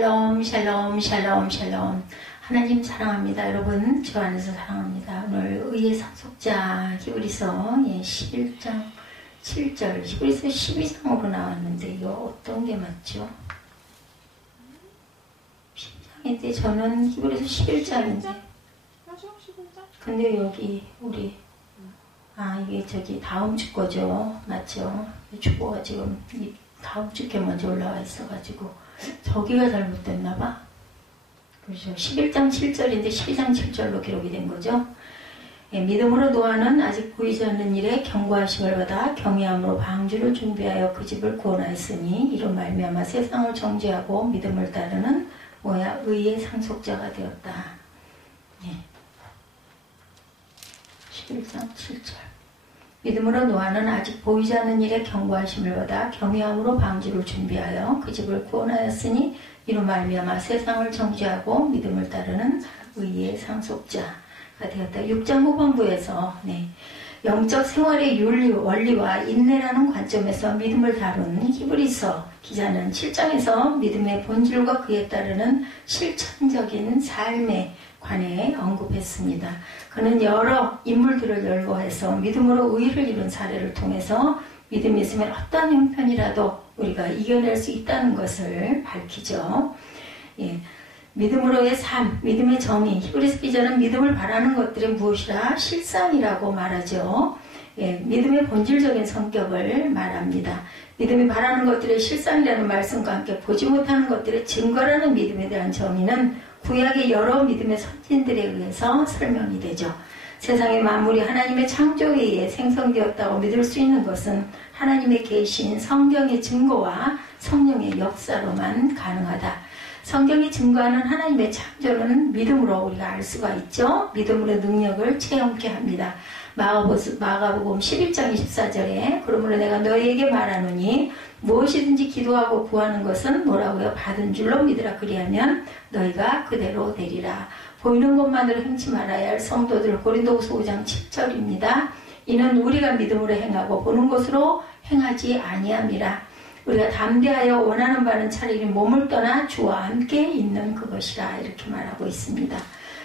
샬롬 샬롬 샬롬 샬롬. 하나님 사랑합니다. 여러분 주 안에서 사랑합니다. 오늘 의의 상속자 히브리서 11장 7절 히브리서 12장으로 나왔는데 이거 어떤 게 맞죠? 10장인데 저는 히브리서 11장인데 근데 여기 우리 이게 저기 다음 주 거죠. 맞죠? 주보가 지금 다음 주께 먼저 올라와 있어가지고 저기가 잘못됐나봐. 그렇죠. 11장 7절인데 12장 7절로 기록이 된 거죠. 믿음으로 노아는 아직 보이지 않는 일에 경고하심을 받아 경외함으로 방주를 준비하여 그 집을 구원하였으니 이로 말미암아 세상을 정죄하고 믿음을 따르는 의의 상속자가 되었다. 11장 7절. 믿음으로 노아는 아직 보이지 않는 일에 경고하심을 받아 경외함으로 방주를 준비하여 그 집을 구원하였으니 이로 말미암아 세상을 정죄하고 믿음을 따르는 의의 상속자가 되었다. 6장 후반부에서 영적 생활의 원리와 인내라는 관점에서 믿음을 다룬 히브리서 기자는 7장에서 믿음의 본질과 그에 따르는 실천적인 삶에 관해 언급했습니다. 그는 여러 인물들을 열거해서 믿음으로 의를 이룬 사례를 통해서 믿음이 있으면 어떤 형편이라도 우리가 이겨낼 수 있다는 것을 밝히죠. 믿음으로의 삶, 믿음의 정의. 히브리서 기자는 믿음을 바라는 것들이 무엇이라 실상이라고 말하죠. 믿음의 본질적인 성격을 말합니다. 믿음이 바라는 것들의 실상이라는 말씀과 함께 보지 못하는 것들의 증거라는 믿음에 대한 정의는 구약의 여러 믿음의 선진들에 의해서 설명이 되죠. 세상의 만물이 하나님의 창조에 의해 생성되었다고 믿을 수 있는 것은 하나님의 계시인 성경의 증거와 성령의 역사로만 가능하다. 성경이 증거하는 하나님의 창조는 믿음으로 우리가 알 수가 있죠. 믿음으로 능력을 체험케 합니다. 마가복음 11장 24절에 그러므로 내가 너희에게 말하노니 무엇이든지 기도하고 구하는 것은 뭐라고요? 받은 줄로 믿으라. 그리하면 너희가 그대로 되리라. 보이는 것만으로 행치 말아야 할 성도들. 고린도후서 5장 7절입니다. 이는 우리가 믿음으로 행하고 보는 것으로 행하지 아니함이라. 우리가 담대하여 원하는 바는 차라리 몸을 떠나 주와 함께 있는 그것이라. 이렇게 말하고 있습니다.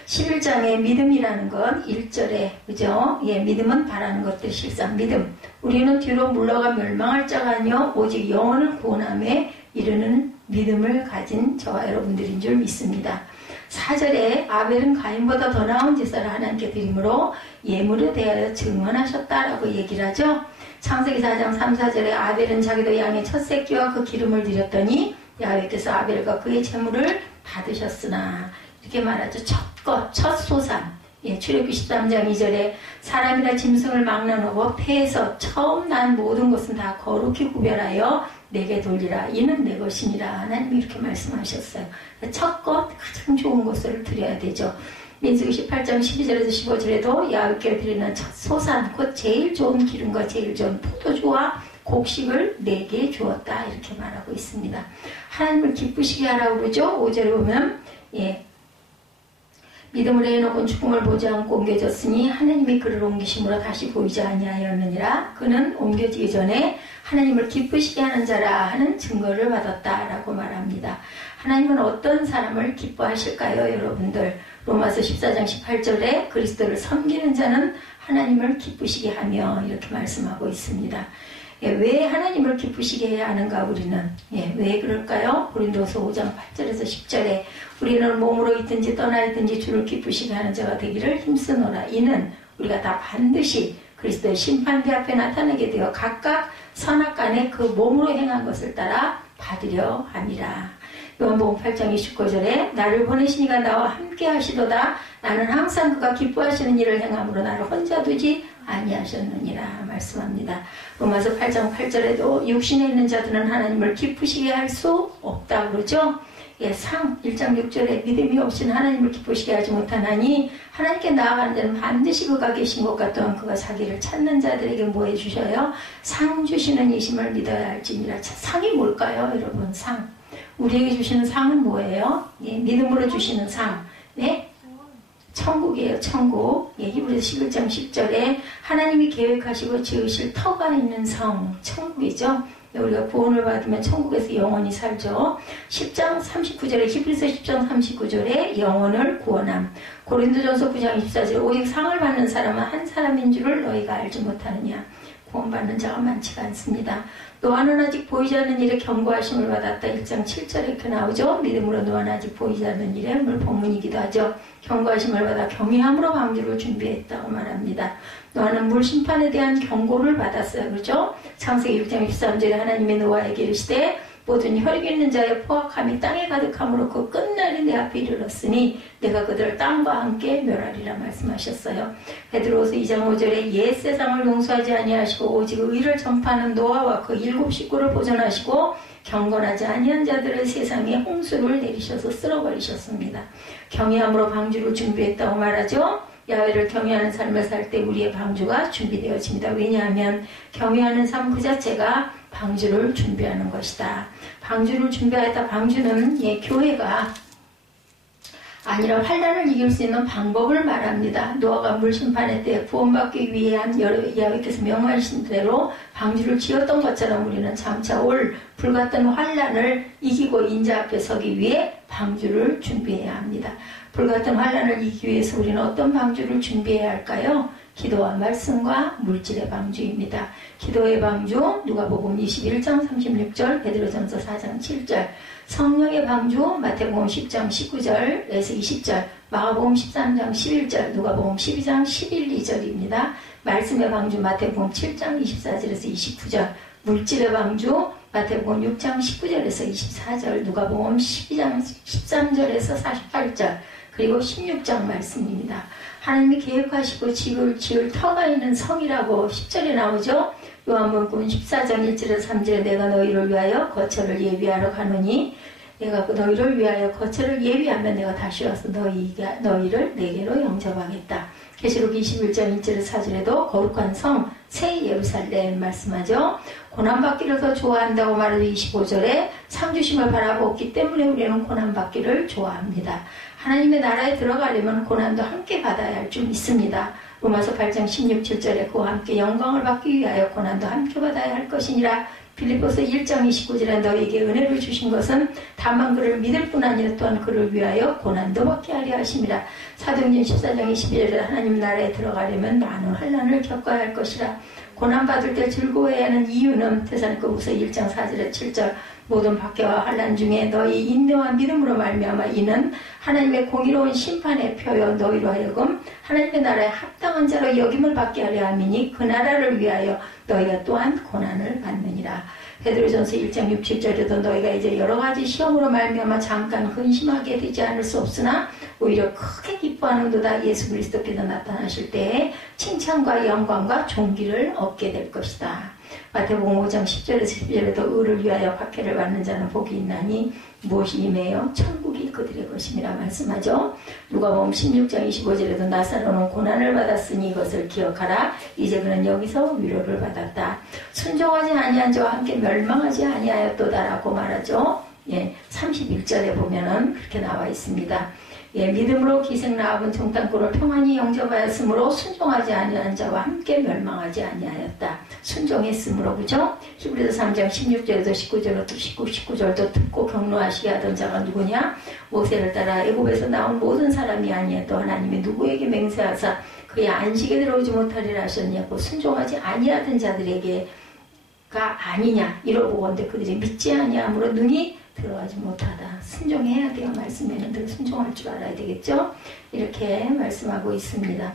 11장의 믿음이라는 건 1절에 그죠? 믿음은 바라는 것들 실상 믿음. 우리는 뒤로 물러가 멸망할 자가 아니요 오직 영혼을 구원함에 이르는 믿음을 가진 저와 여러분들인 줄 믿습니다. 4절에 아벨은 가인보다 더 나은 제사를 하나님께 드림으로 예물에 대하여 증언하셨다라고 얘기를 하죠. 창세기 4장 3, 4절에 아벨은 자기도 양의 첫 새끼와 그 기름을 드렸더니 야훼께서 아벨과 그의 제물을 받으셨으나 이렇게 말하죠. 첫 소산. 출애굽기 13장 2절에 사람이나 짐승을 막 나누고 폐에서 처음 난 모든 것은 다 거룩히 구별하여 내게 돌리라. 이는 내 것이니라. 하나님이 이렇게 말씀하셨어요. 첫 것, 가장 좋은 것을 드려야 되죠. 민수기 18장 12절에서 15절에도 야훼께 드리는 첫 소산, 곧 제일 좋은 기름과 제일 좋은 포도주와 곡식을 내게 주었다. 이렇게 말하고 있습니다. 하나님을 기쁘시게 하라고 그러죠. 5절에 보면 믿음으로 해놓은 죽음을 보지 않고 옮겨졌으니 하나님이 그를 옮기심으로 다시 보이지 아니하였느니라. 그는 옮겨지기 전에 하나님을 기쁘시게 하는 자라 하는 증거를 받았다라고 말합니다. 하나님은 어떤 사람을 기뻐하실까요, 여러분들? 로마서 14장 18절에 그리스도를 섬기는 자는 하나님을 기쁘시게 하며 이렇게 말씀하고 있습니다. 왜 하나님을 기쁘시게 해야 하는가 우리는? 왜 그럴까요? 고린도서 5장 8절에서 10절에 우리는 몸으로 있든지 떠나 있든지 주를 기쁘시게 하는 자가 되기를 힘쓰노라. 이는 우리가 다 반드시 그리스도의 심판대 앞에 나타나게 되어 각각 선악간에 그 몸으로 행한 것을 따라 받으려 함이라. 요한복음 8장 29절에 나를 보내시니가 나와 함께 하시도다. 나는 항상 그가 기뻐하시는 일을 행함으로 나를 혼자 두지 아니하셨느니라 말씀합니다. 로마서 8장 8절에도 육신에 있는 자들은 하나님을 기쁘시게 할 수 없다 그러죠. 1장 6절에 믿음이 없이는 하나님을 기쁘시게 하지 못하나니 하나님께 나아가는 자는 반드시 그가 계신 것과 또한 그가 자기를 찾는 자들에게 뭐 해주셔요? 상 주시는 이심을 믿어야 할지니라. 상이 뭘까요, 여러분? 상. 우리에게 주시는 상은 뭐예요? 믿음으로 주시는 상. 천국이에요, 천국. 히브리서 11장 10절에 하나님이 계획하시고 지으실 터가 있는 성, 천국이죠. 우리가 구원을 받으면 천국에서 영원히 살죠. 10장 39절에 히브리서 10장 39절에 영혼을 구원함. 고린도전서 9장 24절에 오직 상을 받는 사람은 한 사람인 줄을 너희가 알지 못하느냐. 구원받는 자가 많지가 않습니다. 노아는 아직 보이지 않는 일에 경고하심을 받았다. 1장 7절에 이렇게 나오죠. 믿음으로 노아는 아직 보이지 않는 일에 오늘 본문이기도 하죠. 경고하심을 받아 경외함으로 방주를 준비했다고 말합니다. 노아는 물 심판에 대한 경고를 받았어요. 그렇죠? 창세기 6장 23절에 하나님의 노아에게 이르시되 모든 혈육 있는 자의 포악함이 땅에 가득함으로 그 끝날이 내 앞에 이르렀으니 내가 그들을 땅과 함께 멸하리라 말씀하셨어요. 베드로후서 2장 5절에 옛 세상을 용서하지 아니하시고 오직 의를 전파하는 노아와 그 7 식구를 보존하시고 경건하지 아니한 자들을 세상에 홍수를 내리셔서 쓸어버리셨습니다. 경외함으로 방주를 준비했다고 말하죠. 야훼를 경외하는 삶을 살 때 우리의 방주가 준비되어집니다. 왜냐하면 경외하는 삶 그 자체가 방주를 준비하는 것이다. 방주를 준비하였다. 방주는 교회가 아니라 환난을 이길 수 있는 방법을 말합니다. 노아가 물심판의 때 구원받기 위한 야훼께서 명하신 대로 방주를 지었던 것처럼 우리는 장차 올 불같은 환난을 이기고 인자 앞에 서기 위해 방주를 준비해야 합니다. 불같은 환난을 이기기 위해서 우리는 어떤 방주를 준비해야 할까요? 기도와 말씀과 물질의 방주입니다. 기도의 방주, 누가복음 21장 36절, 베드로전서 4장 7절, 성령의 방주, 마태복음 10장 19절에서 20절, 마가복음 13장 11절, 누가복음 12장 11, 2절입니다. 말씀의 방주, 마태복음 7장 24절에서 29절, 물질의 방주, 마태복음 6장 19절에서 24절, 누가복음 12장 13절에서 48절, 그리고 16장 말씀입니다. 하나님이 계획하시고 지을 터가 있는 성이라고 10절에 나오죠. 요한복음 14장 1절에서 3절에 내가 너희를 위하여 거처를 예비하러 가노니 내가 너희를 위하여 거처를 예비하면 내가 다시 와서 너희를 내게로 영접하겠다. 계시록 21장 1절에서 4절에도 거룩한 성 새 예루살렘 말씀하죠. 고난받기를 더 좋아한다고 말하죠. 25절에 상주심을 바라보기 때문에 우리는 고난받기를 좋아합니다. 하나님의 나라에 들어가려면 고난도 함께 받아야 할 줄 믿습니다. 로마서 8장 16, 7절에 그와 함께 영광을 받기 위하여 고난도 함께 받아야 할 것이니라. 빌립보서 1장 29절에 너에게 은혜를 주신 것은 다만 그를 믿을 뿐 아니라 또한 그를 위하여 고난도 받게 하려 하심이라. 사도행전 14장 22절에 하나님 나라에 들어가려면 많은 환난을 겪어야 할 것이라. 고난받을 때 즐거워해야 하는 이유는 데살로니가후서 1장 4절에 7절 모든 박해와 환난 중에 너희 인내와 믿음으로 말미암아 이는 하나님의 공의로운 심판의 표요 너희로 하여금 하나님의 나라에 합당한 자로 여김을 받게 하려 함이니 그 나라를 위하여 너희가 또한 고난을 받느니라. 베드로전서 1장 6, 7절에도 너희가 이제 여러 가지 시험으로 말미암아 잠깐 근심하게 되지 않을 수 없으나 오히려 크게 기뻐하는도다. 예수 그리스도께서 나타나실 때에 칭찬과 영광과 존귀를 얻게 될 것이다. 마태복음 5장 10절에서 12절에도 의를 위하여 박해를 받는 자는 복이 있나니 무엇이 임해요? 천국이 그들의 것임이라 말씀하죠. 누가복음 16장 25절에도 나사로는 고난을 받았으니 이것을 기억하라. 이제 그는 여기서 위로를 받았다. 순종하지 아니한 자와 함께 멸망하지 아니하였도다라고 말하죠. 31절에 보면은 그렇게 나와 있습니다. 믿음으로 기생 라합은 정탐꾼을 평안히 영접하였으므로 순종하지 아니한 자와 함께 멸망하지 아니하였다. 순종했으므로, 그죠? 히브리서 3장 16절에도 19절도 듣고 경노하시게 하던 자가 누구냐? 모세를 따라 애굽에서 나온 모든 사람이 아니야. 또 하나님이 누구에게 맹세하사 그의 안식에 들어오지 못하리라 하셨냐고. 순종하지 아니하던 자들에게가 아니냐 이러보건대 그들이 믿지 아니함으로 능히 들어가지 못하다. 순종해야 돼요. 말씀에는 늘 순종할 줄 알아야 되겠죠? 이렇게 말씀하고 있습니다.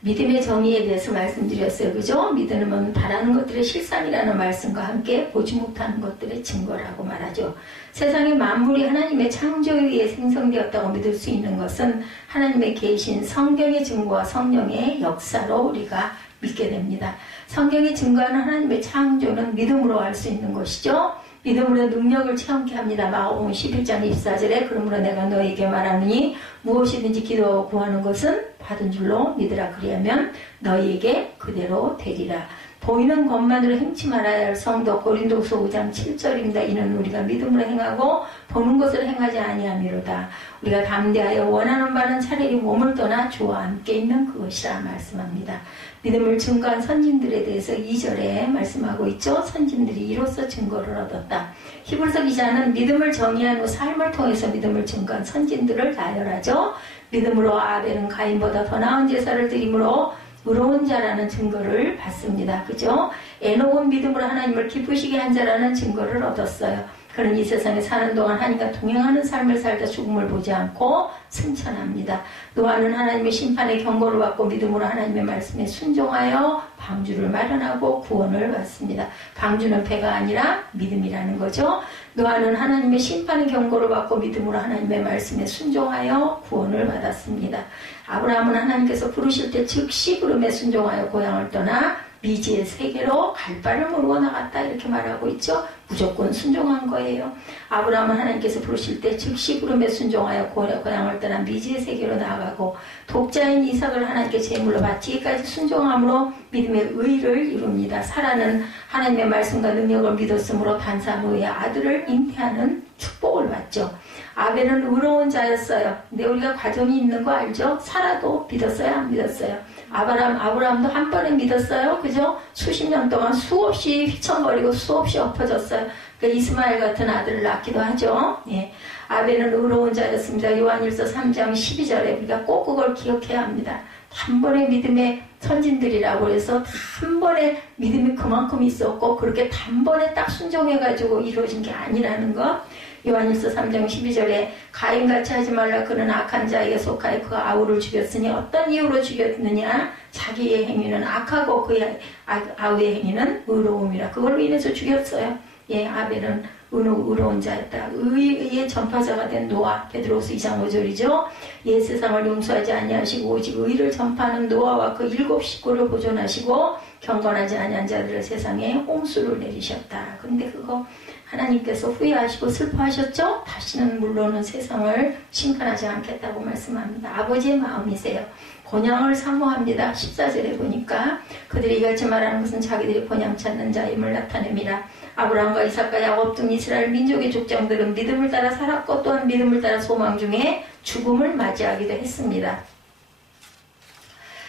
믿음의 정의에 대해서 말씀드렸어요. 그죠? 믿음은 바라는 것들의 실상이라는 말씀과 함께 보지 못하는 것들의 증거라고 말하죠. 세상의 만물이 하나님의 창조에 의해 생성되었다고 믿을 수 있는 것은 하나님의 계신 성경의 증거와 성령의 역사로 우리가 믿게 됩니다. 성경의 증거하는 하나님의 창조는 믿음으로 알 수 있는 것이죠. 믿음으로 능력을 체험케 합니다. 마가복음 11장 24절에 그러므로 내가 너에게 말하느니 무엇이든지 기도하고 구하는 것은 받은 줄로 믿으라. 그리하면 너희에게 그대로 되리라. 보이는 것만으로 행치 말아야 할 성도. 고린도후서 5장 7절입니다. 이는 우리가 믿음으로 행하고 보는 것으로 행하지 아니함이로다. 우리가 담대하여 원하는 바는 차라리 몸을 떠나 주와 함께 있는 그것이라 말씀합니다. 믿음을 증거한 선진들에 대해서 2절에 말씀하고 있죠. 선진들이 이로써 증거를 얻었다. 히브리서 기자는 믿음을 정의한 후 삶을 통해서 믿음을 증거한 선진들을 나열하죠. 믿음으로 아벨은 가인보다 더 나은 제사를 드림으로 의로운 자라는 증거를 받습니다. 그죠? 에녹은 믿음으로 하나님을 기쁘시게 한 자라는 증거를 얻었어요. 그는 이 세상에 사는 동안 하나님과 동행하는 삶을 살다 죽음을 보지 않고 승천합니다. 노아는 하나님의 심판의 경고를 받고 믿음으로 하나님의 말씀에 순종하여 방주를 마련하고 구원을 받습니다. 방주는 배가 아니라 믿음이라는 거죠. 노아는 하나님의 심판의 경고를 받고 믿음으로 하나님의 말씀에 순종하여 구원을 받았습니다. 아브라함은 하나님께서 부르실 때 즉시 부름에 순종하여 고향을 떠나 미지의 세계로 갈 바를 모르고 나갔다 이렇게 말하고 있죠. 무조건 순종한 거예요. 아브라함은 하나님께서 부르실 때 즉시 부름에 순종하여 고향을 떠나 미지의 세계로 나아가고 독자인 이삭을 하나님께 제물로 바치기까지 순종함으로 믿음의 의를 이룹니다. 사라는 하나님의 말씀과 능력을 믿었으므로 단사 후에 아들을 잉태하는 축복을 받죠. 아벨은 의로운 자였어요. 근데 우리가 과정이 있는 거 알죠? 사라도 믿었어요? 안 믿었어요? 아브라함도 한 번에 믿었어요. 그죠? 수십 년 동안 수없이 휘청거리고 수없이 엎어졌어요. 그러니까 이스마엘 같은 아들을 낳기도 하죠. 예. 아벨은 의로운 자였습니다. 요한일서 3장 12절에 우리가 꼭 그걸 기억해야 합니다. 한 번의 믿음의 선진들이라고 해서 한 번에 믿음이 그만큼 있었고 그렇게 단번에 딱 순종해가지고 이루어진 게 아니라는 것. 요한일서 3장 12절에 가인같이 하지 말라. 그는 악한 자에게 속하여 그 아우를 죽였으니 어떤 이유로 죽였느냐. 자기의 행위는 악하고 그의 아우의 행위는 의로움이라. 그걸로 인해서 죽였어요. 예, 아벨은 의로운 자였다. 의의 전파자가 된 노아. 베드로서 2장 5절이죠. 옛 세상을 용서하지 아니하시고 오직 의를 전파하는 노아와 그 7 식구를 보존하시고 경건하지 아니한 자들을 세상에 홍수를 내리셨다. 근데 그거 하나님께서 후회하시고 슬퍼하셨죠? 다시는 물론은 세상을 심판하지 않겠다고 말씀합니다. 아버지의 마음이세요. 번영을 사모합니다. 14절에 보니까 그들이 이같이 말하는 것은 자기들이 번영 찾는 자임을 나타냅니다. 아브라함과 이삭과 야곱 등 이스라엘 민족의 족장들은 믿음을 따라 살았고 또한 믿음을 따라 소망 중에 죽음을 맞이하기도 했습니다.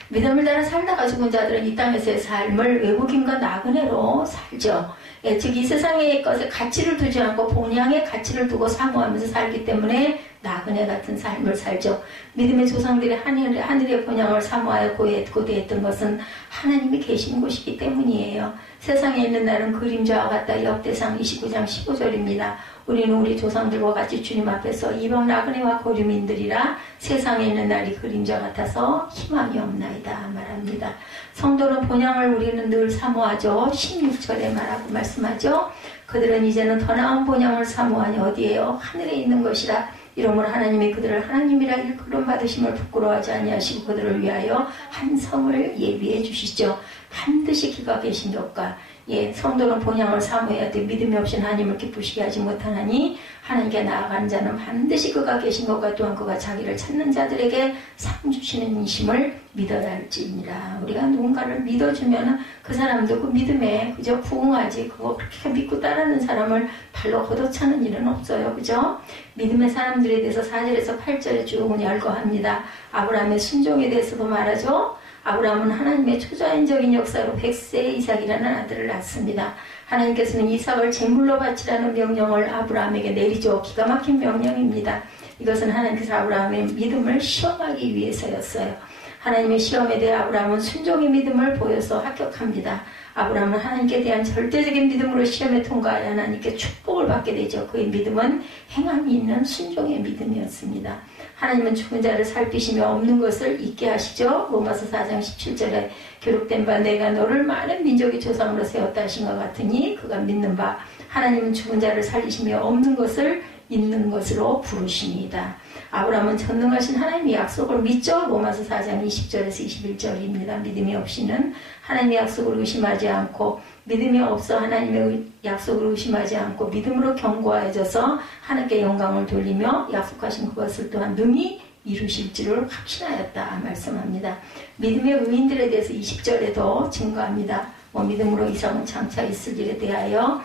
믿음을 따라 살다가 죽은 자들은 이 땅에서의 삶을 외국인과 나그네로 살죠. 예, 즉 이 세상의 것에 가치를 두지 않고 본향의 가치를 두고 사모하면서 살기 때문에 나그네 같은 삶을 살죠. 믿음의 조상들이 하늘의 본향을 사모하여 고대했던 것은 하나님이 계신 곳이기 때문이에요. 세상에 있는 날은 그림자와 같다. 역대상 29장 15절입니다. 우리는 우리 조상들과 같이 주님 앞에서 이방 나그네와 거류민들이라 세상에 있는 날이 그림자 같아서 희망이 없나이다 말합니다. 성도는 본향을 우리는 늘 사모하죠. 16절에 말씀하죠. 그들은 이제는 더 나은 본향을 사모하니 어디에요? 하늘에 있는 것이라. 이러므로 하나님이 그들을 하나님이라 일컬음 받으심을 부끄러워하지 아니하시고 그들을 위하여 한 성을 예비해 주시죠. 반드시 그가 계신 것과 예, 성도는 본향을 사모해야 돼. 믿음이 없이는 하나님을 기쁘시게 하지 못하나니 하나님께 나아가는 자는 반드시 그가 계신 것과 또한 그가 자기를 찾는 자들에게 상 주시는 이심을 믿어야 할지니라. 우리가 누군가를 믿어주면 그 사람도 그 믿음에 그저 부응하지. 그거 그렇게 믿고 따르는 사람을 발로 걷어차는 일은 없어요. 그죠? 믿음의 사람들에 대해서 4절에서 8절에 쭉 열거합니다. 아브라함의 순종에 대해서도 말하죠. 아브라함은 하나님의 초자연적인 역사로 100세의 이삭이라는 아들을 낳습니다. 하나님께서는 이삭을 제물로 바치라는 명령을 아브라함에게 내리죠. 기가 막힌 명령입니다. 이것은 하나님께서 아브라함의 믿음을 시험하기 위해서였어요. 하나님의 시험에 대해 아브라함은 순종의 믿음을 보여서 합격합니다. 아브라함은 하나님께 대한 절대적인 믿음으로 시험에 통과하여 하나님께 축복을 받게 되죠. 그의 믿음은 행함이 있는 순종의 믿음이었습니다. 하나님은 죽은 자를 살피시며 없는 것을 잊게 하시죠. 로마서 4장 17절에 기록된 바 내가 너를 많은 민족의 조상으로 세웠다 하신 것 같으니 그가 믿는 바 하나님은 죽은 자를 살리시며 없는 것을 있는 것으로 부르십니다. 아브라함은 전능하신 하나님의 약속을 믿죠. 로마서 4장 20절에서 21절입니다. 믿음이 없이는 하나님의 약속을 의심하지 않고 믿음이 없어 하나님의 약속을 의심하지 않고 믿음으로 견고해져서 하나님께 영광을 돌리며 약속하신 그것을 또한 능히 이루실 줄을 확신하였다 말씀합니다. 믿음의 의인들에 대해서 20절에도 증거합니다. 믿음으로 이삭은 장차 있을 일에 대하여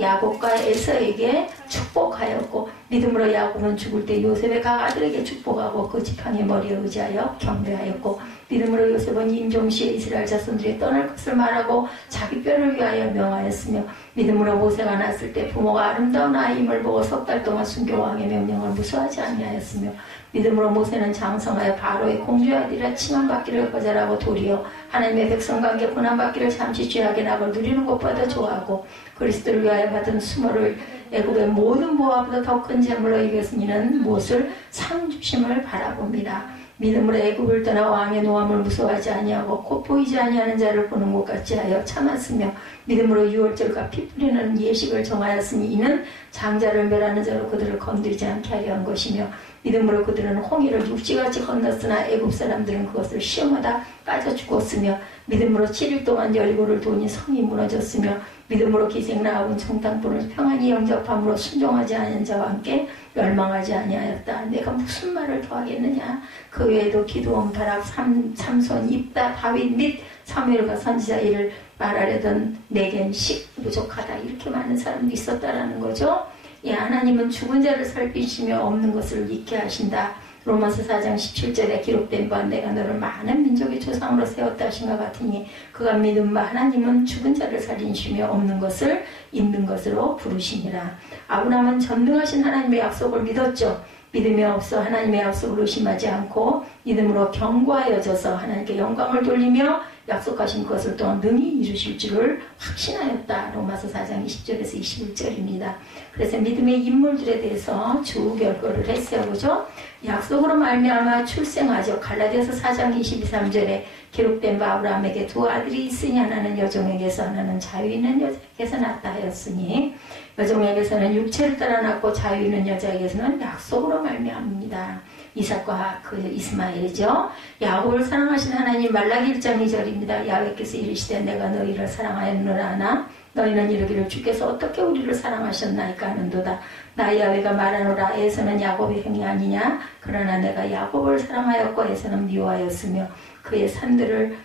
야곱과 에서에게 축복하였고, 믿음으로 야곱은 죽을 때 요셉의 각 아들에게 축복하고 그 지팡이 머리에 의지하여 경배하였고, 믿음으로 요셉은 임종시에 이스라엘 자손들이 떠날 것을 말하고 자기 뼈를 위하여 명하였으며, 믿음으로 모세가 났을 때 부모가 아름다운 아이임을 보고 석 달 동안 순교 왕의 명령을 무수하지 아니하였으며, 믿음으로 모세는 장성하여 바로의 공주의 아들이라 칭함받기를 거절하고 도리어 하나님의 백성과 함께 고난받기를 잠시 죄악의 낙을 누리는 것보다 좋아하고, 그리스도를 위하여 받은 수모를 애굽의 모든 보화보다 더 큰 재물로 이겼으니 이는 무엇을 상 주심을 바라봅니다. 믿음으로 애굽을 떠나 왕의 노함을 무서워하지 아니하고 곧 보이지 아니하는 자를 보는 것 같이 하여 참았으며, 믿음으로 유월절과 피 뿌리는 예식을 정하였으니 이는 장자를 멸하는 자로 그들을 건드리지 않게 하려 한 것이며, 믿음으로 그들은 홍해를 육지같이 건넜으나 애굽 사람들은 그것을 시험하다 빠져 죽었으며, 믿음으로 7일 동안 여리고를 도니 성이 무너졌으며, 믿음으로 기생 라합은 정탐꾼을 평안히 영접함으로 순종하지 않은 자와 함께 멸망하지 아니하였다. 내가 무슨 말을 더하겠느냐. 그 외에도 기드온, 바락, 삼손, 입다, 다윗 및 사무엘과 선지자 이를 말하려던 내겐 식 부족하다. 이렇게 많은 사람도 있었다라는 거죠. 예, 하나님은 죽은 자를 살피시며 없는 것을 잊게 하신다. 로마서 4장 17절에 기록된 바 내가 너를 많은 민족의 조상으로 세웠다 하신것 같으니 그가 믿은 바 하나님은 죽은 자를 살리시며 없는 것을 있는 것으로 부르시니라. 아브라함은 전능하신 하나님의 약속을 믿었죠. 믿음이 없어 하나님의 약속을 의심하지 않고 믿음으로 견고하여져서 하나님께 영광을 돌리며 약속하신 것을 또한 능히 이루실 줄을 확신하였다. 로마서 4장 20절에서 21절입니다. 그래서 믿음의 인물들에 대해서 주 결거를 했어요. 그죠? 약속으로 말미암아 출생하죠. 갈라디아서 4장 22~23절에 기록된 바 아브라함에게 두 아들이 있으니 하나는 여종에게서 하나는 자유 있는 여자에게서 낳았다 하였으니, 여종에게서는 육체를 따라 낳고 자유 있는 여자에게서는 약속으로 말미암습니다. 이삭과 그 이스마엘이죠. 야곱을 사랑하신 하나님, 말라기 1장 2절입니다. 야훼께서 이르시되 내가 너희를 사랑하였노라 하나 너희는 이르기를 주께서 어떻게 우리를 사랑하셨나이까 하는도다. 나 야훼가 말하노라. 에서는 야곱의 형이 아니냐. 그러나 내가 야곱을 사랑하였고 에서는 미워하였으며 그의 산들을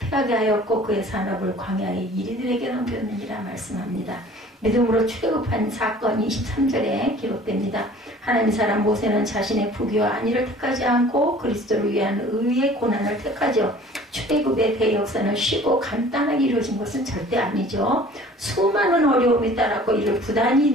패하게 하였고 그의 산업을 광야의 이리들에게 넘겼느니라 말씀합니다. 믿음으로 출애굽한 사건이 23절에 기록됩니다. 하나님의 사람 모세는 자신의 부귀와 안위를 택하지 않고 그리스도를 위한 의의 고난을 택하죠. 출애굽의 대역사는 쉽고 간단하게 이루어진 것은 절대 아니죠. 수많은 어려움이 따랐고 이를 부단히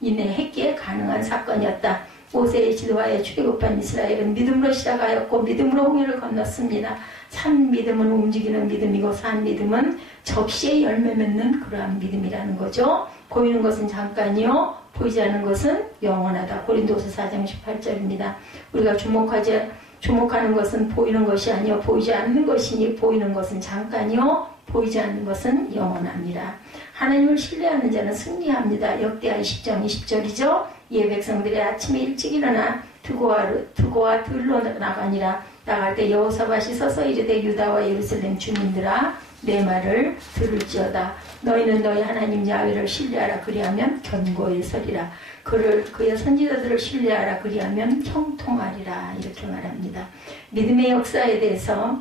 인내했기에 가능한 사건이었다. 모세의 지도하에 출애굽한 이스라엘은 믿음으로 시작하였고 믿음으로 홍해를 건넜습니다. 산 믿음은 움직이는 믿음이고 산 믿음은 접시에 열매 맺는 그러한 믿음이라는 거죠. 보이는 것은 잠깐이요 보이지 않는 것은 영원하다. 고린도서 4장 18절입니다. 우리가 주목하는 것은 보이는 것이 아니요 보이지 않는 것이니 보이는 것은 잠깐이요 보이지 않는 것은 영원합니다. 하나님을 신뢰하는 자는 승리합니다. 역대하 10장 20절이죠. 이에 백성들이 아침에 일찍 일어나 두고와 들로 나가니라. 나갈 때 여호사밧이 서서 이르되 유다와 예루살렘 주민들아 내 말을 들을지어다. 너희는 너희 하나님 야훼를 신뢰하라. 그리하면 견고히 서리라. 그의 선지자들을 신뢰하라. 그리하면 형통하리라. 이렇게 말합니다. 믿음의 역사에 대해서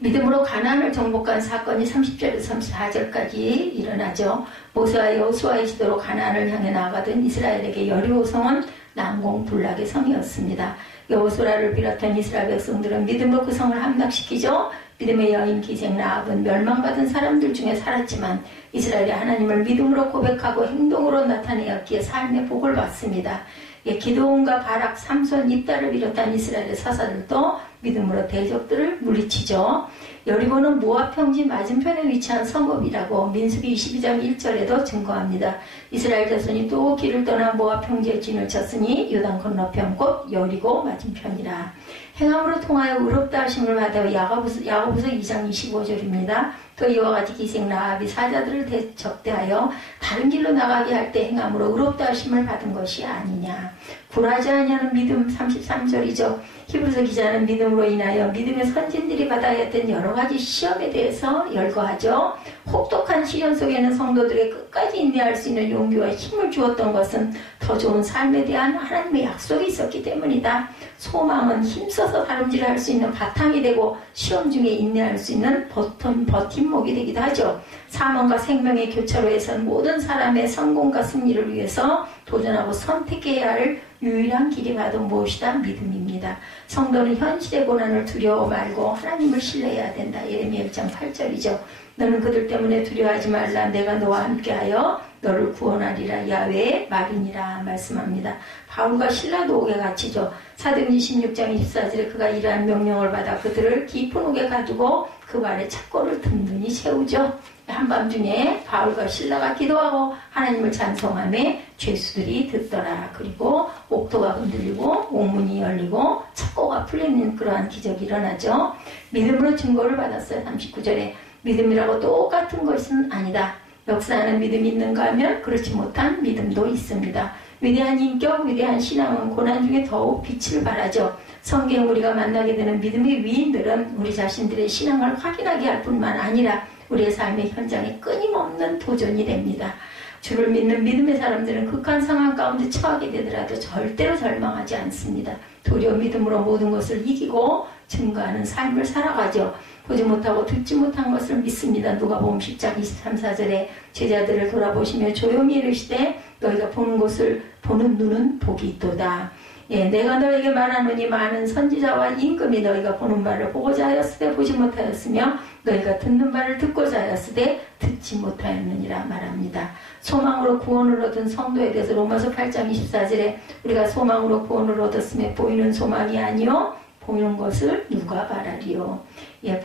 믿음으로 가나안을 정복한 사건이 30절에서 34절까지 일어나죠. 모세와 여호수아의 지도로 가나안을 향해 나아가던 이스라엘에게 여리고성은 난공불락의 성이었습니다. 여호수아를 비롯한 이스라엘 백성들은 믿음으로 그 성을 함락시키죠. 믿음의 여인 기생 라합은 멸망받은 사람들 중에 살았지만 이스라엘이 하나님을 믿음으로 고백하고 행동으로 나타내었기에 삶의 복을 받습니다. 기드온과 바락, 삼손, 입다를 비롯한 이스라엘의 사사들도 믿음으로 대적들을 물리치죠. 여리고는 모압 평지 맞은편에 위치한 성읍이라고 민수기 22장 1절에도 증거합니다. 이스라엘 자손이 또 길을 떠나 모압 평지에 진을 쳤으니 요단 건너편 곧 여리고 맞은편이라. 행함으로 통하여 의롭다 하심을 받아 야고보서 2장 25절입니다. 또 이와 같이 기생 라합이 사자들을 적대하여 다른 길로 나가게 할 때 행함으로 의롭다 하심을 받은 것이 아니냐. 굴하지 아니하는 믿음 33절이죠. 히브리서 기자는 믿음으로 인하여 믿음의 선진들이 받아야 했던 여러 가지 시험에 대해서 열거하죠. 혹독한 시련 속에는 성도들의 끝까지 인내할 수 있는 용기와 힘을 주었던 것은 더 좋은 삶에 대한 하나님의 약속이 있었기 때문이다. 소망은 힘써서 다름질을 할 수 있는 바탕이 되고 시험 중에 인내할 수 있는 버팀목이 길목이 되기도 하죠. 사망과 생명의 교차로에선 모든 사람의 성공과 승리를 위해서 도전하고 선택해야 할 유일한 길이 바로 무엇이다? 믿음입니다. 성도는 현실의 고난을 두려워 말고 하나님을 신뢰해야 된다. 예레미야 1장 8절이죠. 너는 그들 때문에 두려워하지 말라. 내가 너와 함께하여 너를 구원하리라. 야훼의 말이니라 말씀합니다. 바울과 실라도 옥에 갇히죠. 사도행전 16장 24절에 그가 이러한 명령을 받아 그들을 깊은 옥에 가두고 그 발에 착고를 든든히 세우죠. 한밤중에 바울과 실라가 기도하고 하나님을 찬송하며 죄수들이 듣더라. 그리고 옥도가 흔들리고 옥문이 열리고 착고가 풀리는 그러한 기적이 일어나죠. 믿음으로 증거를 받았어요. 39절에 믿음이라고 똑같은 것은 아니다. 역사하는 믿음이 있는가 하면 그렇지 못한 믿음도 있습니다. 위대한 인격, 위대한 신앙은 고난 중에 더욱 빛을 발하죠. 성경 우리가 만나게 되는 믿음의 위인들은 우리 자신들의 신앙을 확인하게 할 뿐만 아니라 우리의 삶의 현장에 끊임없는 도전이 됩니다. 주를 믿는 믿음의 사람들은 극한 상황 가운데 처하게 되더라도 절대로 절망하지 않습니다. 도리어 믿음으로 모든 것을 이기고 증거하는 삶을 살아가죠. 보지 못하고 듣지 못한 것을 믿습니다. 누가복음 10장 23~24절에 제자들을 돌아보시며 조용히 이르시되 너희가 보는 것을 보는 눈은 복이 있도다. 내가 너에게 말하노니 많은 선지자와 임금이 너희가 보는 바를 보고자 하였으되 보지 못하였으며 너희가 듣는 바를 듣고자 하였으되 듣지 못하였느니라 말합니다. 소망으로 구원을 얻은 성도에 대해서 로마서 8장 24절에 우리가 소망으로 구원을 얻었으며 보이는 소망이 아니요 보이는 것을 누가 바라리요.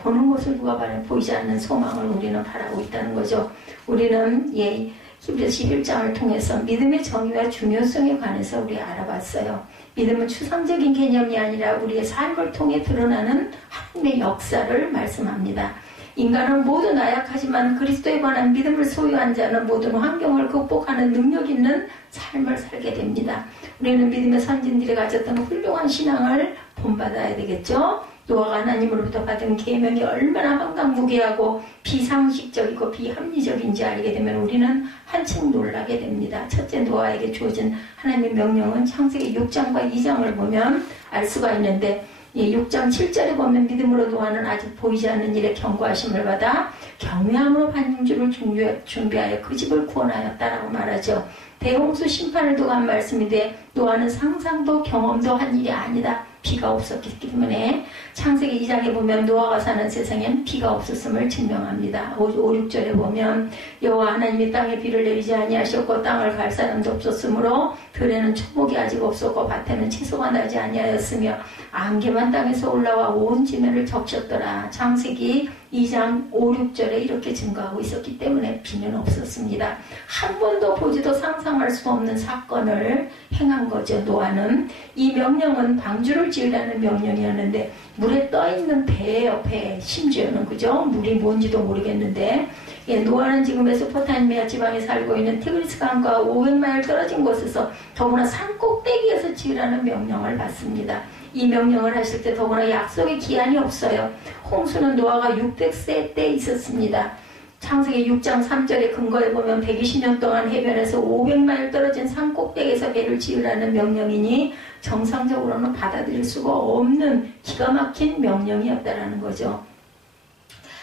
보는 것을 누가 바라리요. 보이지 않는 소망을 우리는 바라고 있다는 거죠. 우리는 히브리서 11장을 통해서 믿음의 정의와 중요성에 관해서 우리 알아봤어요. 믿음은 추상적인 개념이 아니라 우리의 삶을 통해 드러나는 하나님의 역사를 말씀합니다. 인간은 모두 나약하지만 그리스도에 관한 믿음을 소유한 자는 모든 환경을 극복하는 능력 있는 삶을 살게 됩니다. 우리는 믿음의 선진들이 가졌던 훌륭한 신앙을 본받아야 되겠죠. 노아가 하나님으로부터 받은 계명이 얼마나 황당무계하고 비상식적이고 비합리적인지 알게 되면 우리는 한층 놀라게 됩니다. 첫째, 노아에게 주어진 하나님의 명령은 창세기 6장과 2장을 보면 알 수가 있는데 6장 7절에 보면 믿음으로 노아는 아직 보이지 않는 일에 경고하심을 받아 경외함으로 반영주를 준비하여 그 집을 구원하였다라고 말하죠. 대홍수 심판을 두고 한 말씀인데 노아는 상상도 경험도 한 일이 아니다. 비가 없었기 때문에 창세기 2장에 보면 노아가 사는 세상엔 비가 없었음을 증명합니다. 5, 6절에 보면 여호와 하나님이 땅에 비를 내리지 아니하셨고 땅을 갈 사람도 없었으므로 들에는 초목이 아직 없었고 밭에는 채소가 나지 아니하였으며 안개만 땅에서 올라와 온 지면을 적셨더라. 창세기 2장 5, 6절에 이렇게 증거하고 있었기 때문에 비는 없었습니다. 한 번도 보지도 상상할 수 없는 사건을 행한 거죠. 노아는 이 명령은 방주를 지으라는 명령이었는데 물에 떠있는 배예요. 배. 심지어는 그죠? 물이 뭔지도 모르겠는데 노아는 지금 메소포타미아 지방에 살고 있는 티그리스 강과 500마일 떨어진 곳에서 더구나 산 꼭대기에서 지으라는 명령을 받습니다. 이 명령을 하실 때 더구나 약속의 기한이 없어요. 홍수는 노아가 600세 때 있었습니다. 창세기 6장 3절의 근거에 보면 120년 동안 해변에서 500마일 떨어진 산 꼭대기에서 배를 지으라는 명령이니 정상적으로는 받아들일 수가 없는 기가 막힌 명령이었다라는 거죠.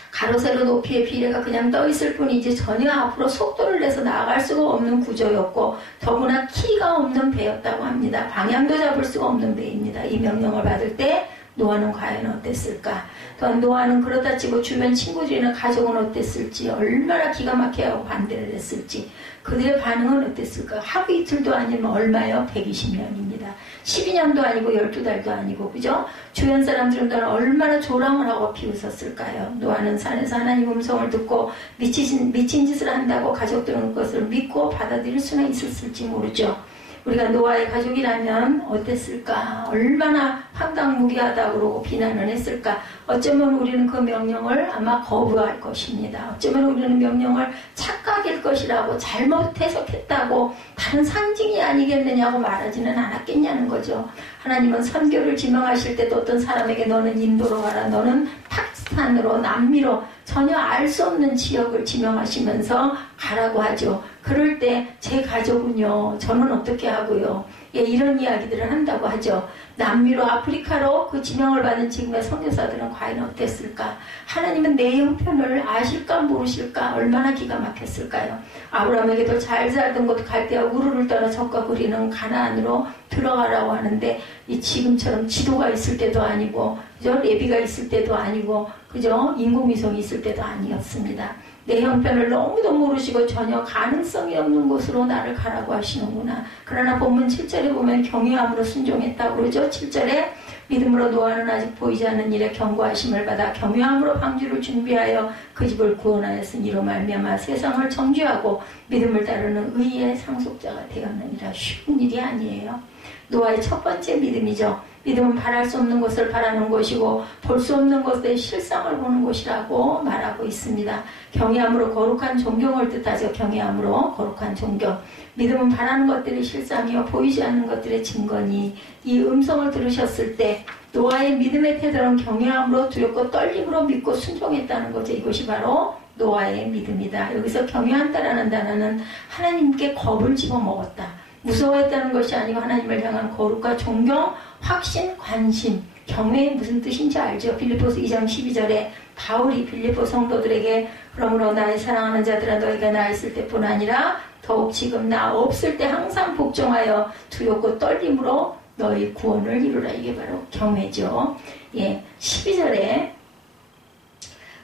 가로 세로 높이의 비례가 그냥 떠있을 뿐이지 전혀 앞으로 속도를 내서 나아갈 수가 없는 구조였고 더구나 키가 없는 배였다고 합니다. 방향도 잡을 수가 없는 배입니다. 이 명령을 받을 때 노아는 과연 어땠을까? 또한 노아는 그렇다 치고 주변 친구들이나 가족은 어땠을지, 얼마나 기가 막혀하고 반대를 했을지, 그들의 반응은 어땠을까? 하루 이틀도 아니면 얼마요? 120년입니다. 12년도 아니고 12달도 아니고, 그죠? 주변 사람들은 얼마나 조랑을 하고 비웃었을까요? 노아는 산에서 하나님 음성을 듣고 미친 짓을 한다고 가족들은 그것을 믿고 받아들일 수는 있었을지 모르죠. 우리가 노아의 가족이라면 어땠을까? 얼마나 황당무계하다고 그러고 비난을 했을까? 어쩌면 우리는 그 명령을 아마 거부할 것입니다. 어쩌면 우리는 명령을 착각일 것이라고 잘못 해석했다고 다른 상징이 아니겠느냐고 말하지는 않았겠냐는 거죠. 하나님은 선교를 지명하실 때도 어떤 사람에게 너는 인도로 가라, 너는 파키스탄으로, 남미로 전혀 알 수 없는 지역을 지명하시면서 가라고 하죠. 그럴 때 제 가족은요, 저는 어떻게 하고요. 예, 이런 이야기들을 한다고 하죠. 남미로 아프리카로 그 지명을 받은 지금의 선교사들은 과연 어땠을까? 하나님은 내 형편을 아실까 모르실까? 얼마나 기가 막혔을까요? 아브라함에게도 잘 살던 곳 갈대아 우르를 떠나 적과 그리는 가나안으로 들어가라고 하는데 이 지금처럼 지도가 있을 때도 아니고 그죠? 레비가 있을 때도 아니고 그죠? 인공위성이 있을 때도 아니었습니다. 내 형편을 너무도 모르시고 전혀 가능성이 없는 곳으로 나를 가라고 하시는구나. 그러나 본문 7절에 보면 경외함으로 순종했다고 그러죠. 7절에 믿음으로 노아는 아직 보이지 않는 일에 경고하심을 받아 경외함으로 방주를 준비하여 그 집을 구원하였으니 이로 말미암아 세상을 정죄하고 믿음을 따르는 의의 상속자가 되었느니라. 쉬운 일이 아니에요. 노아의 첫 번째 믿음이죠. 믿음은 바랄 수 없는 것을 바라는 것이고 볼 수 없는 것의 실상을 보는 것이라고 말하고 있습니다. 경외함으로 거룩한 존경을 뜻하죠. 경외함으로 거룩한 존경. 믿음은 바라는 것들의 실상이요 보이지 않는 것들의 증거니 이 음성을 들으셨을 때 노아의 믿음의 태도는 경외함으로 두렵고 떨림으로 믿고 순종했다는 거죠. 이것이 바로 노아의 믿음이다. 여기서 경외한다라는 단어는 하나님께 겁을 집어먹었다. 무서워했다는 것이 아니고 하나님을 향한 거룩과 존경, 확신, 관심, 경외의 무슨 뜻인지 알죠? 빌립보서 2장 12절에 바울이 빌립보 성도들에게 그러므로 나의 사랑하는 자들아 너희가 나 있을 때뿐 아니라 더욱 지금 나 없을 때 항상 복종하여 두렵고 떨림으로 너희 구원을 이루라. 이게 바로 경외죠. 예, 12절에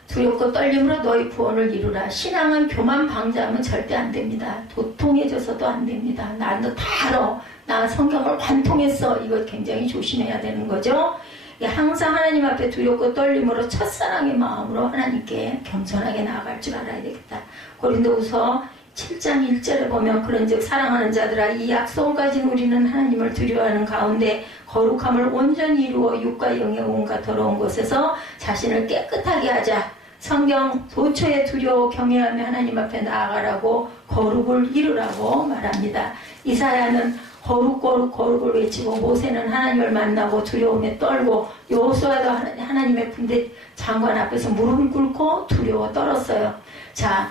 두렵고 떨림으로 너희 구원을 이루라. 신앙은 교만 방자하면 절대 안 됩니다. 도통해져서도 안 됩니다. 나도 다 알아. 나 성경을 관통했어. 이거 굉장히 조심해야 되는 거죠. 항상 하나님 앞에 두렵고 떨림으로 첫사랑의 마음으로 하나님께 겸손하게 나아갈 줄 알아야 되겠다. 고린도후서 7장 1절에 보면 그런즉 사랑하는 자들아 이 약속을 가진 우리는 하나님을 두려워하는 가운데 거룩함을 온전히 이루어 육과 영의 온갖 더러운 곳에서 자신을 깨끗하게 하자. 성경 도처에 두려워 경외하며 하나님 앞에 나아가라고 거룩을 이루라고 말합니다. 이사야는 거룩을 외치고 모세는 하나님을 만나고 두려움에 떨고 여호수아도 하나님의 군대 장관 앞에서 무릎을 꿇고 두려워 떨었어요. 자,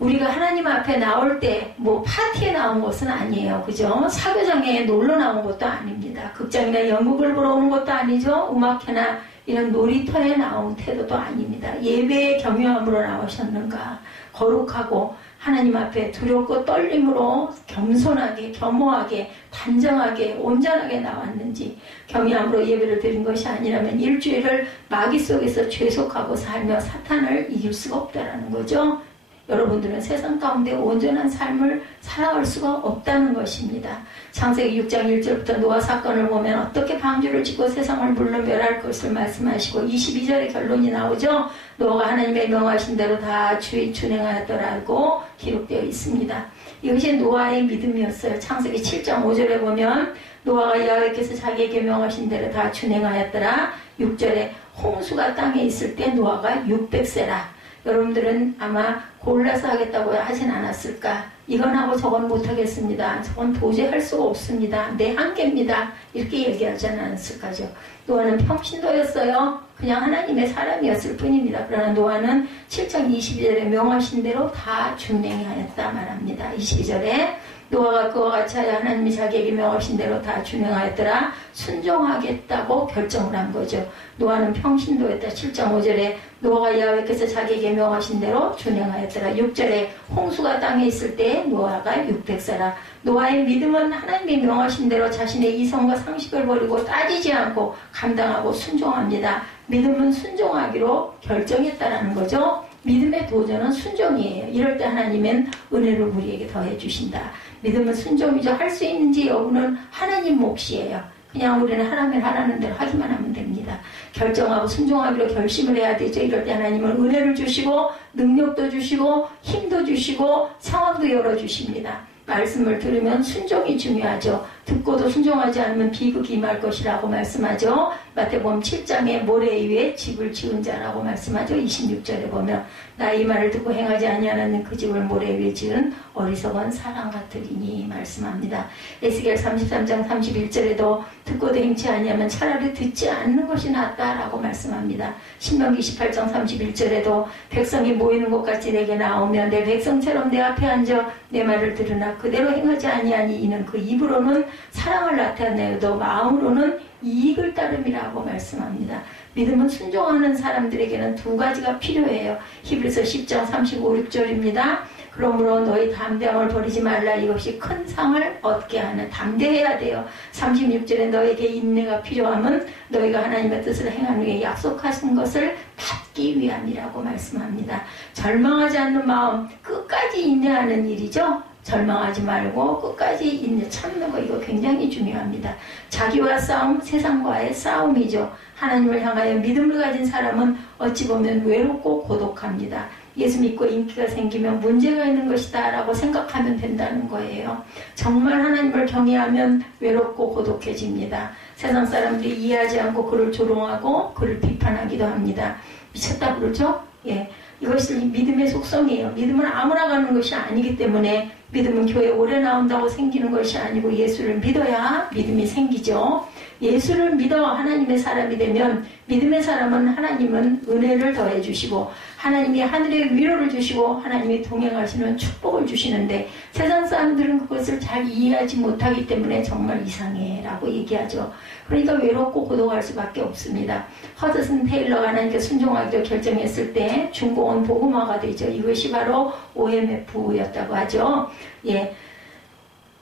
우리가 하나님 앞에 나올 때 뭐 파티에 나온 것은 아니에요. 그죠? 사교장에 놀러 나온 것도 아닙니다. 극장이나 연극을 보러 오는 것도 아니죠. 음악회나 이런 놀이터에 나온 태도도 아닙니다. 예배의 경외함으로 나오셨는가? 거룩하고 하나님 앞에 두렵고 떨림으로 겸손하게, 겸허하게, 단정하게, 온전하게 나왔는지 경외함으로 예배를 드린 것이 아니라면 일주일을 마귀 속에서 죄속하고 살며 사탄을 이길 수가 없다라는 거죠. 여러분들은 세상 가운데 온전한 삶을 살아갈 수가 없다는 것입니다. 창세기 6장 1절부터 노아 사건을 보면 어떻게 방주를 짓고 세상을 물로 멸할 것을 말씀하시고 22절의 결론이 나오죠. 노아가 하나님의 명하신 대로 다 준행하였더라고 기록되어 있습니다. 이것이 노아의 믿음이었어요. 창세기 7장 5절에 보면 노아가 여호와께서 자기에게 명하신 대로 다 준행하였더라. 6절에 홍수가 땅에 있을 때 노아가 600세라. 여러분들은 아마 골라서 하겠다고 하진 않았을까? 이건 하고 저건 못하겠습니다. 저건 도저히 할 수가 없습니다. 내 한계입니다. 이렇게 얘기하지 않았을까죠. 노아는 평신도였어요. 그냥 하나님의 사람이었을 뿐입니다. 그러나 노아는 7장 22절에 명하신 대로 다 준행하였다 말합니다. 22절에 노아가 그와 같이 하여 하나님이 자기에게 명하신 대로 다 준행하였더라. 순종하겠다고 결정을 한 거죠. 노아는 평신도였다. 7장 5절에 노아가 여호와께서 자기에게 명하신 대로 준행하였더라. 6절에 홍수가 땅에 있을 때 노아가 600세라. 노아의 믿음은 하나님이 명하신 대로 자신의 이성과 상식을 버리고 따지지 않고 감당하고 순종합니다. 믿음은 순종하기로 결정했다라는 거죠. 믿음의 도전은 순종이에요. 이럴 때 하나님은 은혜를 우리에게 더해 주신다. 믿음은 순종이죠. 할 수 있는지 여부는 하나님 몫이에요. 그냥 우리는 하나님 하라는 대로 하기만 하면 됩니다. 결정하고 순종하기로 결심을 해야 되죠. 이럴 때 하나님은 은혜를 주시고 능력도 주시고 힘도 주시고 상황도 열어주십니다. 말씀을 들으면 순종이 중요하죠. 듣고도 순종하지 않으면 비극이 임할 것이라고 말씀하죠. 마태복음 7장에 모래 위에 집을 지은 자라고 말씀하죠. 26절에 보면 나 이 말을 듣고 행하지 아니하는 그 집을 모래 위에 지은 어리석은 사람 같으리니 말씀합니다. 에스겔 33장 31절에도 듣고도 행치 아니하면 차라리 듣지 않는 것이 낫다라고 말씀합니다. 신명기 28장 31절에도 백성이 모이는 곳같이 내게 나오면 내 백성처럼 내 앞에 앉아 내 말을 들으나 그대로 행하지 아니하니 이는 그 입으로는 사랑을 나타내어도 마음으로는 이익을 따름이라고 말씀합니다. 믿음은 순종하는 사람들에게는 두 가지가 필요해요. 히브리서 10장 35, 6절입니다. 그러므로 너희 담대함을 버리지 말라. 이것이 큰 상을 얻게 하는 담대해야 돼요. 36절에 너에게 인내가 필요하면 너희가 하나님의 뜻을 행한 후에 약속하신 것을 받기 위함이라고 말씀합니다. 절망하지 않는 마음, 끝까지 인내하는 일이죠. 절망하지 말고 끝까지 인내 참는 거, 이거 굉장히 중요합니다. 자기와 싸움, 세상과의 싸움이죠. 하나님을 향하여 믿음을 가진 사람은 어찌 보면 외롭고 고독합니다. 예수 믿고 인기가 생기면 문제가 있는 것이다 라고 생각하면 된다는 거예요. 정말 하나님을 경외하면 외롭고 고독해집니다. 세상 사람들이 이해하지 않고 그를 조롱하고 그를 비판하기도 합니다. 미쳤다 그러죠? 예, 이것이 믿음의 속성이에요. 믿음은 아무나 가는 것이 아니기 때문에 믿음은 교회 오래 나온다고 생기는 것이 아니고 예수를 믿어야 믿음이 생기죠. 예수를 믿어 하나님의 사람이 되면 믿음의 사람은 하나님은 은혜를 더해 주시고 하나님이 하늘의 위로를 주시고 하나님이 동행하시는 축복을 주시는데 세상 사람들은 그것을 잘 이해하지 못하기 때문에 정말 이상해 라고 얘기하죠. 그러니까 외롭고 고독할 수밖에 없습니다. 허드슨 테일러가 하나님께 순종하기로 결정했을 때 중공은 복음화가 되죠. 이것이 바로 OMF였다고 하죠. 예.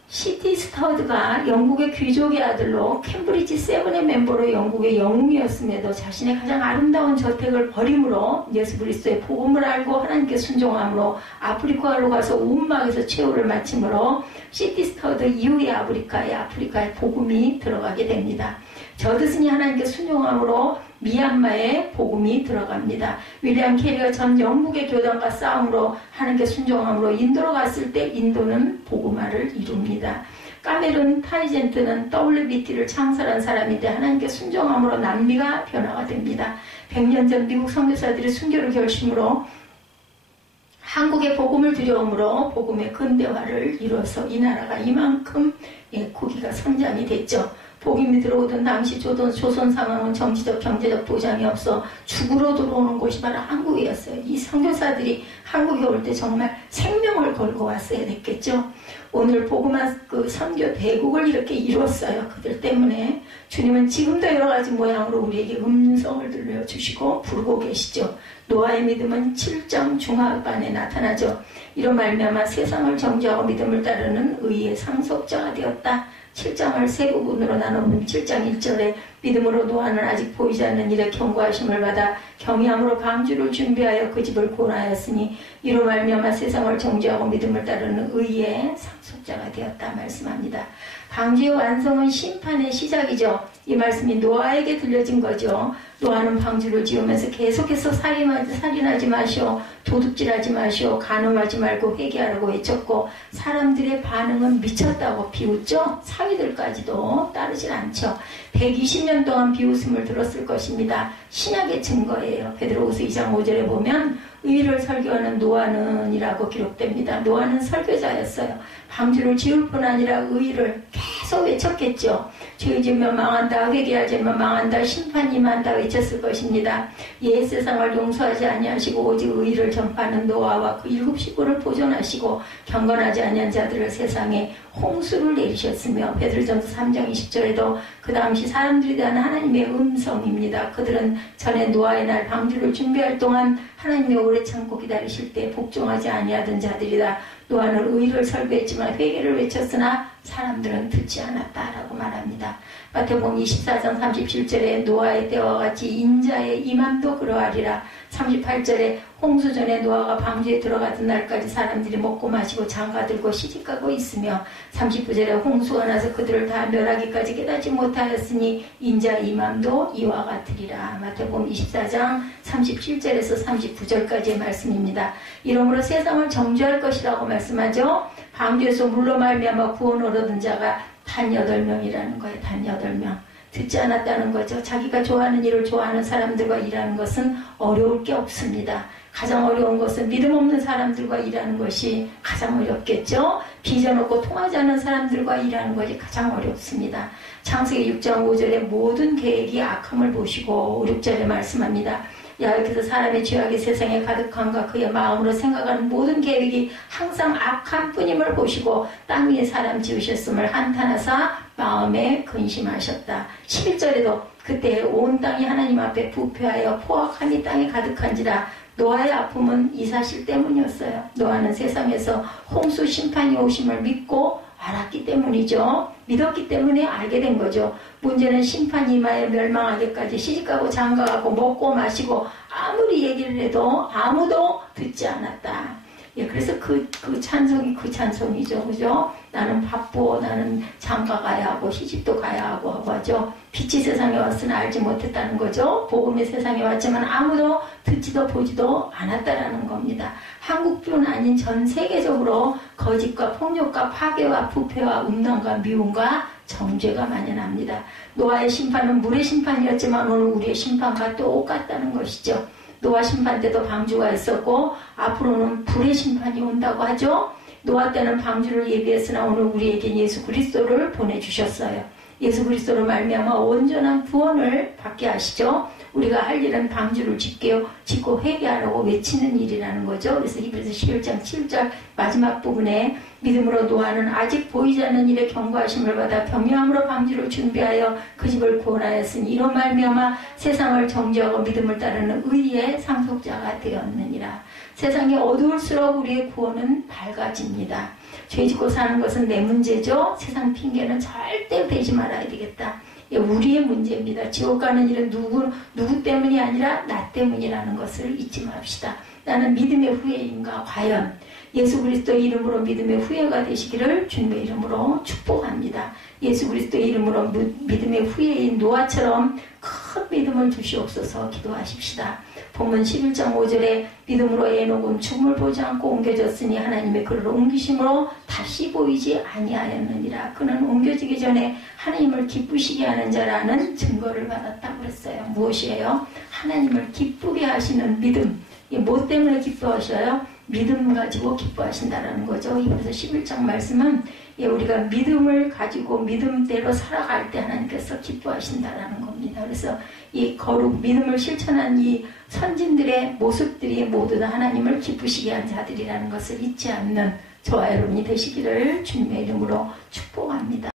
C.T. 스터드가 영국의 귀족의 아들로 캠브리지 세븐의 멤버로 영국의 영웅이었음에도 자신의 가장 아름다운 저택을 버림으로 예수 그리스도의 복음을 알고 하나님께 순종함으로 아프리카로 가서 운막에서 최후를 마침으로 C.T. 스터드 이후의 아프리카의 복음이 들어가게 됩니다. 저드슨이 하나님께 순종함으로 미얀마에 복음이 들어갑니다. 윌리엄 캐리가 전 영국의 교단과 싸움으로 하나님께 순종함으로 인도로 갔을 때 인도는 복음화를 이룹니다. 까메룬 타이젠트는 WBT를 창설한 사람인데 하나님께 순종함으로 남미가 변화가 됩니다. 100년 전 미국 선교사들이 순교를 결심으로 한국에 복음을 들여옴으로 복음의 근대화를 이뤄서 이 나라가 이만큼 고기가 선장이 됐죠. 복음이 들어오던 당시 조선 상황은 정치적 경제적 보장이 없어 죽으러 들어오는 곳이 바로 한국이었어요. 이 선교사들이 한국에 올 때 정말 생명을 걸고 왔어야 됐겠죠. 오늘 복음화 그 선교 대국을 이렇게 이뤘어요. 그들 때문에 주님은 지금도 여러 가지 모양으로 우리에게 음성을 들려주시고 부르고 계시죠. 노아의 믿음은 7장 중하반에 나타나죠. 이런 말미암아 세상을 정죄하고 믿음을 따르는 의의 상속자가 되었다. 7장을 세 부분으로 나누면 7장 1절에 믿음으로 노아는 아직 보이지 않는 일에 경고하심을 받아 경외함으로 방주를 준비하여 그 집을 구원하였으니 이로 말미암아 세상을 정죄하고 믿음을 따르는 의의 상속자가 되었다 말씀합니다. 방주의 완성은 심판의 시작이죠. 이 말씀이 노아에게 들려진 거죠. 노아는 방주를 지으면서 계속해서 살인하지 마시오, 도둑질하지 마시오, 간음하지 말고 회개하라고 외쳤고 사람들의 반응은 미쳤다고 비웃죠. 사위들까지도 따르질 않죠. 120년 동안 비웃음을 들었을 것입니다. 신약의 증거예요. 베드로후서 2장 5절에 보면 의를 설교하는 노아는 이라고 기록됩니다. 노아는 설교자였어요. 방주를 지을 뿐 아니라 의를 계속 외쳤겠죠. 죄 지으면 망한다, 회개하지 않으면 망한다, 심판이 임한다 외쳤을 것입니다. 옛 세상을 용서하지 아니하시고 오직 의를 전파하는 노아와 그 7 식구를 보존하시고 경건하지 아니한 자들을 세상에 홍수를 내리셨으며 베드로전서 3장 20절에도 그 당시 사람들에 대한 하나님의 음성입니다. 그들은 전에 노아의 날 방주를 준비할 동안 하나님의 오래 참고 기다리실 때 복종하지 아니하던 자들이다. 노아는 의를 설교했지만 회개를 외쳤으나 사람들은 듣지 않았다라고 말합니다. 마태복음 24장 37절에 노아의 때와 같이 인자의 임함도 그러하리라. 38절에 홍수 전에 노아가 방주에 들어가던 날까지 사람들이 먹고 마시고 장가들고 시집가고 있으며 39절에 홍수가 나서 그들을 다 멸하기까지 깨닫지 못하였으니 인자 임함도 이와 같으리라. 마태복음 24장 37절에서 39절까지의 말씀입니다. 이러므로 세상을 정죄할 것이라고 말씀하죠. 방주에서 물로 말미암아 구원을 얻은 자가 단 8명이라는 거예요. 단 8명. 듣지 않았다는 거죠. 자기가 좋아하는 일을 좋아하는 사람들과 일하는 것은 어려울 게 없습니다. 가장 어려운 것은 믿음 없는 사람들과 일하는 것이 가장 어렵겠죠. 비전 없고 통하지 않는 사람들과 일하는 것이 가장 어렵습니다. 창세기 6장 5절에 모든 계획이 악함을 보시고 5, 6절에 말씀합니다. 여호와께서 사람의 죄악이 세상에 가득함과 그의 마음으로 생각하는 모든 계획이 항상 악한 뿐임을 보시고 땅 위에 사람 지으셨음을 한탄하사 마음에 근심하셨다. 11절에도 그때 온 땅이 하나님 앞에 부패하여 포악함이 땅에 가득한지라. 노아의 아픔은 이 사실 때문이었어요. 노아는 세상에서 홍수 심판이 오심을 믿고 알았기 때문이죠. 믿었기 때문에 알게 된 거죠. 문제는 심판이 임하여 멸망하기까지 시집가고 장가가고 먹고 마시고 아무리 얘기를 해도 아무도 듣지 않았다. 예, 그래서 그 찬송이 그 찬송이죠. 그죠? 나는 바쁘고 나는 장가 가야 하고 시집도 가야 하고 하죠. 빛이 세상에 왔으나 알지 못했다는 거죠. 복음이 세상에 왔지만 아무도 듣지도 보지도 않았다라는 겁니다. 한국뿐 아닌 전 세계적으로 거짓과 폭력과 파괴와 부패와 음란과 미움과 정죄가 만연합니다. 노아의 심판은 물의 심판이었지만 오늘 우리의 심판과 똑같다는 것이죠. 노아 심판 때도 방주가 있었고 앞으로는 불의 심판이 온다고 하죠. 노아 때는 방주를 예비했으나 오늘 우리에게 예수 그리스도를 보내주셨어요. 예수 그리스도로 말미암아 온전한 구원을 받게 하시죠. 우리가 할 일은 방주를 짓고 회개하라고 외치는 일이라는 거죠. 그래서 히브리서 11장 7절 마지막 부분에 믿음으로 노아는 아직 보이지 않는 일에 경고하심을 받아 겸허함으로 방주를 준비하여 그 집을 구원하였으니 이로 말미암아 세상을 정죄하고 믿음을 따르는 의의 상속자가 되었느니라. 세상이 어두울수록 우리의 구원은 밝아집니다. 죄 짓고 사는 것은 내 문제죠. 세상 핑계는 절대 대지 말아야 되겠다. 우리의 문제입니다. 지옥 가는 일은 누구 때문이 아니라 나 때문이라는 것을 잊지 맙시다. 나는 믿음의 후예인가? 과연 예수 그리스도의 이름으로 믿음의 후예가 되시기를 주님의 이름으로 축복합니다. 예수 그리스도의 이름으로 믿음의 후예인 노아처럼 큰 믿음을 주시옵소서 기도하십시다. 본문 11장 5절에 믿음으로 에녹은 죽음을 보지 않고 옮겨졌으니 하나님의 그를 옮기심으로 다시 보이지 아니하였느니라. 그는 옮겨지기 전에 하나님을 기쁘시게 하는 자라는 증거를 받았다고 했어요. 무엇이에요? 하나님을 기쁘게 하시는 믿음. 뭐 때문에 기뻐하셔요? 믿음 가지고 기뻐하신다라는 거죠. 그래서 11장 말씀은 우리가 믿음을 가지고 믿음대로 살아갈 때 하나님께서 기뻐하신다라는 겁니다. 그래서 이 거룩 믿음을 실천한 이 선진들의 모습들이 모두 다 하나님을 기쁘시게 한 자들이라는 것을 잊지 않는 저와 여러분이 되시기를 주님의 이름으로 축복합니다.